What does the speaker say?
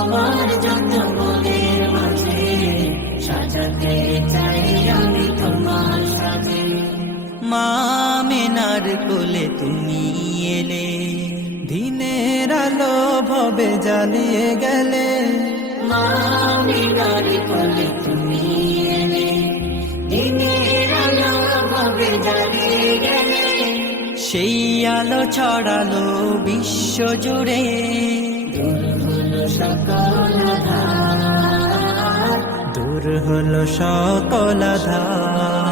আমার যত মনের মাঝে সাজাতে চাই আমি তোমার মামেনার কোলে তুমি এলে, দিনের আলো ভবে জ্বালিয়ে গেলে। মামিনার কোলে তুমি এলে সেই আলো ছড়ালো বিশ্ব জুড়ে। সকল দূর হলো সকল আধার।